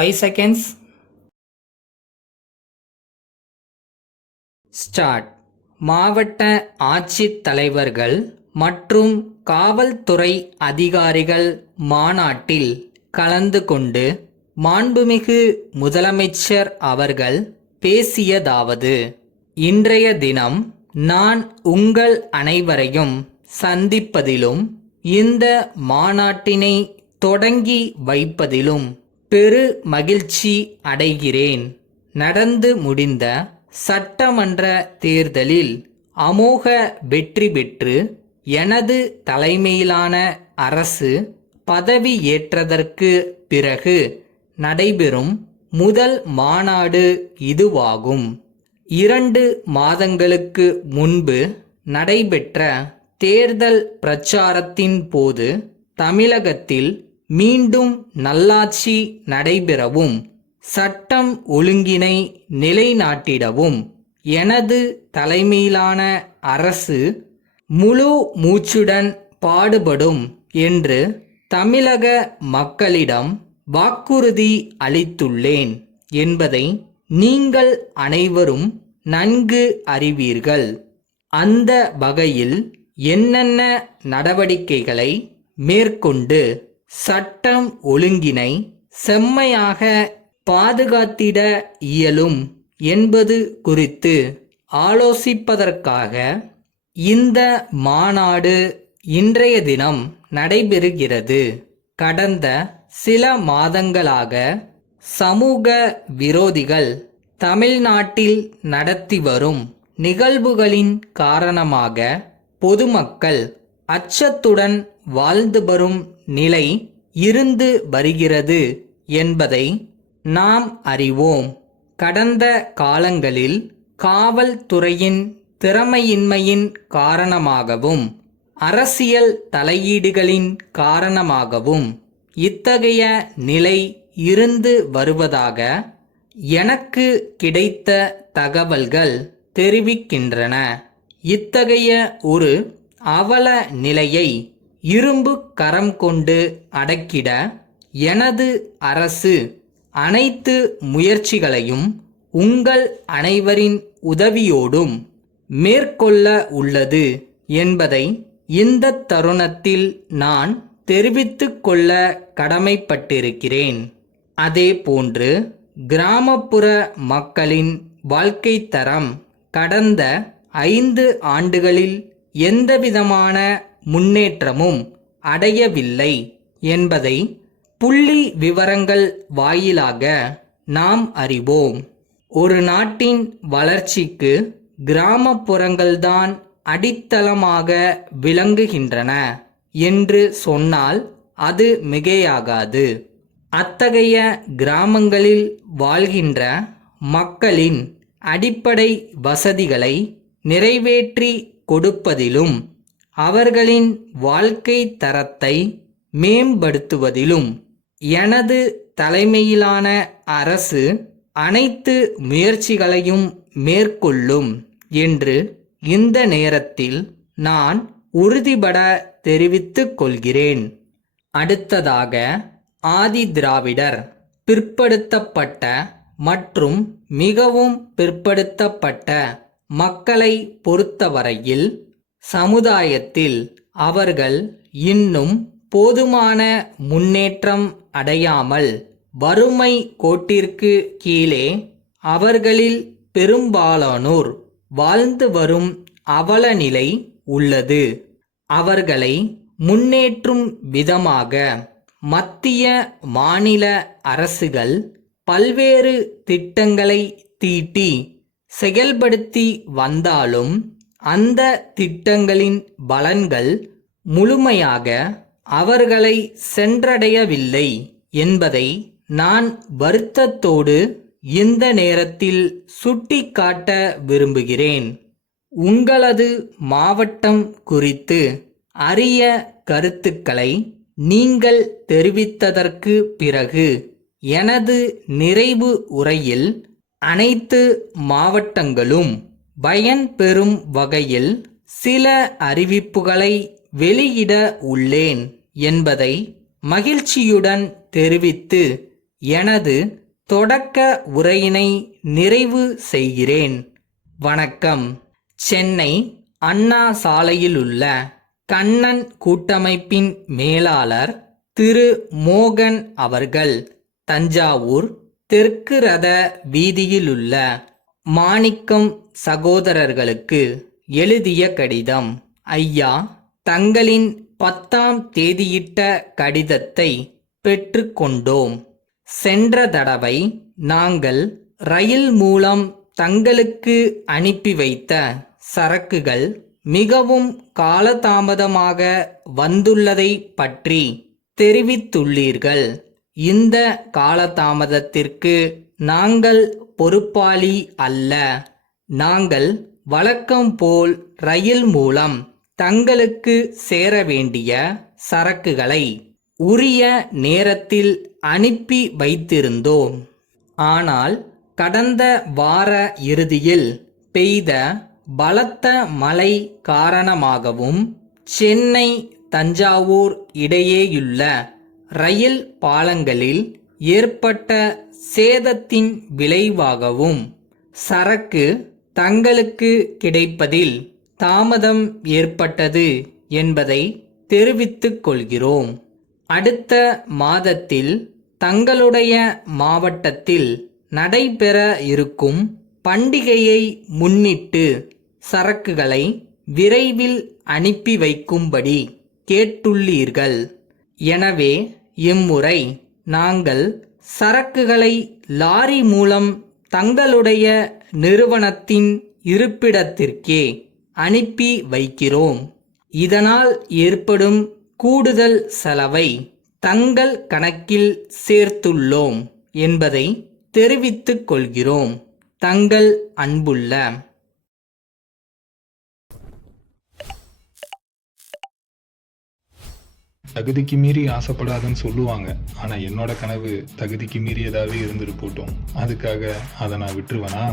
5 seconds. Start. மாவட்ட ஆட்சித் தலைவர்கள் மற்றும் காவல்துறை அதிகாரிகள் மாநாட்டில் கலந்து கொண்டு மாண்புமிகு முதலமைச்சர் அவர்கள் பேசியதாவது: இன்றைய தினம் நான் உங்கள் அனைவரையும் சந்திப்பதிலும் இந்த மாநாட்டினை தொடங்கி வைப்பதிலும் பெரு மகிழ்ச்சி அடைகிறேன். நடந்து முடிந்த சட்டமன்ற தேர்தலில் அமோக வெற்றி பெற்று எனது தலைமையிலான அரசு பதவியேற்றதற்கு பிறகு நடைபெறும் முதல் மாநாடு இதுவாகும். 2 மாதங்களுக்கு முன்பு நடைபெற்ற தேர்தல் பிரச்சாரத்தின் போது தமிழகத்தில் மீண்டும் நல்லாட்சி நடைபெறவும் சட்டம் ஒழுங்கினை நிலைநாட்டிடவும் எனது தலைமையிலான அரசு முழு மூச்சுடன் பாடுபடும் என்று தமிழக மக்களிடம் வாக்குறுதி அளித்துள்ளேன் என்பதை நீங்கள் அனைவரும் நன்கு அறிவீர்கள். அந்த வகையில் என்னென்ன நடவடிக்கைகளை மேற்கொண்டு சட்டம் ஒழுங்கினை செம்மையாக பாதுகாத்திட இயலும் என்பது குறித்து ஆலோசிப்பதற்காக இந்த மாநாடு இன்றைய தினம் நடைபெறுகிறது. கடந்த சில மாதங்களாக சமூக விரோதிகள் தமிழ்நாட்டில் நடத்தி வரும் நிகழ்வுகளின் காரணமாக பொதுமக்கள் அச்சத்துடன் வாழ்ந்து வரும் நிலை இருந்து வருகிறது என்பதை நாம் அறிவோம். கடந்த காலங்களில் காவல்துறையின் திறமையின்மையின் காரணமாகவும் அரசியல் தலையீடுகளின் காரணமாகவும் இத்தகைய நிலை இருந்து வருவதாக எனக்கு கிடைத்த தகவல்கள் தெரிவிக்கின்றன. இத்தகைய ஒரு அவல நிலையை இரும்பு கரம் கொண்டு அடக்கிட எனது அரசு அனைத்து முயற்சிகளையும் உங்கள் அனைவரின் உதவியோடும் மேற்கொள்ள உள்ளது என்பதை இந்த தருணத்தில் நான் தெரிவித்துக் கொள்ள கடமைப்பட்டிருக்கிறேன். அதேபோன்று கிராமப்புற மக்களின் வாழ்க்கை தரம் கடந்த 5 ஆண்டுகளில் எந்தவிதமான முன்னேற்றமும் அடையவில்லை என்பதை புள்ளி விவரங்கள் வாயிலாக நாம் அறிவோம். ஒரு நாட்டின் வளர்ச்சிக்கு கிராமப்புறங்கள்தான் அடித்தளமாக விளங்குகின்றன என்று சொன்னால் அது மிகையாகாது. அத்தகைய கிராமங்களில் வாழ்கின்ற மக்களின் அடிப்படை வசதிகளை நிறைவேற்றி கொடுப்பதிலும் அவர்களின் வாழ்க்கை தரத்தை மேம்படுத்துவதிலும் எனது தலைமையிலான அரசு அனைத்து முயற்சிகளையும் மேற்கொள்ளும் என்று இந்த நேரத்தில் நான் உறுதிபட தெரிவித்துக் கொள்கிறேன். அடுத்ததாக, ஆதி திராவிடர், பிற்படுத்தப்பட்ட மற்றும் மிகவும் பிற்படுத்தப்பட்ட மக்களை பொறுத்தவரையில் சமுதாயத்தில் அவர்கள் இன்னும் போதுமான முன்னேற்றம் அடையாமல் வறுமை கோட்டிற்கு கீழே அவர்களில் பெரும்பாலானோர் வாழ்ந்து வரும் அவலநிலை உள்ளது. அவர்களை முன்னேற்றும் விதமாக மத்திய மாநில அரசுகள் பல்வேறு திட்டங்களை தீட்டி செயல்படுத்தி வந்தாலும் அந்த திட்டங்களின் பலன்கள் முழுமையாக அவர்களை சென்றடையவில்லை என்பதை நான் வருத்தத்தோடு இந்த நேரத்தில் சுட்டிக்காட்ட விரும்புகிறேன். உங்களது மாவட்டம் குறித்து அரிய கருத்துக்களை நீங்கள் தெரிவித்ததற்கு பிறகு எனது நிறைவு உரையில் அனைத்து மாவட்டங்களும் பயன்பெறும் வகையில் சில அறிவிப்புகளை வெளியிட உள்ளேன் என்பதை மகிழ்ச்சியுடன் தெரிவித்து எனது தொடக்க உரையினை நிறைவு செய்கிறேன். வணக்கம். சென்னை அண்ணா சாலையிலுள்ள கண்ணன் கூட்டமைப்பின் மேலாளர் திரு மோகன் அவர்கள் தஞ்சாவூர் தெற்கு ரத வீதியிலுள்ள மாணிக்கம் சகோதரர்களுக்கு எழுதிய கடிதம். ஐயா, தங்களின் 10ஆம் தேதியிட்ட கடிதத்தை பெற்றுக்கொண்டோம். சென்ற தடவை நாங்கள் ரயில் மூலம் தங்களுக்கு அனுப்பி வைத்த சரக்குகள் மிகவும் காலதாமதமாக வந்துள்ளதை பற்றி தெரிவித்துள்ளீர்கள். இந்த காலதாமதத்திற்கு நாங்கள் பொறுப்பாளி அல்ல. நாங்கள் வழக்கம் போல் ரயில் மூலம் தங்களுக்கு சேர வேண்டிய சரக்குகளை உரிய நேரத்தில் அனுப்பி வைத்திருந்தோம். ஆனால் கடந்த வார இறுதியில் பெய்த பலத்த மழை காரணமாகவும் சென்னை தஞ்சாவூர் இடையேயுள்ள ரயில் பாலங்களில் ஏற்பட்ட சேதத்தின் விளைவாகவும் சரக்கு தங்களுக்கு கிடைப்பதில் தாமதம் ஏற்பட்டது என்பதை தெரிவித்துக் கொள்கிறோம். அடுத்த மாதத்தில் தங்களுடைய மாவட்டத்தில் நடைபெற இருக்கும் பண்டிகையை முன்னிட்டு சரக்குகளை விரைவில் அனுப்பி வைக்கும்படி கேட்டுள்ளீர்கள். எனவே இம்முறை நாங்கள் சரக்குகளை லாரி மூலம் தங்களுடைய நிறுவனத்தின் இருப்பிடத்திற்கே அனுப்பி வைக்கிறோம். இதனால் ஏற்படும் கூடுதல் செலவை தங்கள் கணக்கில் சேர்த்துள்ளோம் என்பதை தெரிவித்துக் கொள்கிறோம். தங்கள் அன்புள்ள தகுதிக்கு மீறி ஆசைப்படாதுன்னு சொல்லுவாங்க. ஆனா என்னோட கனவு தகுதிக்கு மீறியதாவே இருந்துட்டு போட்டோம். அதுக்காக அதை நான் விட்டுருவேனா?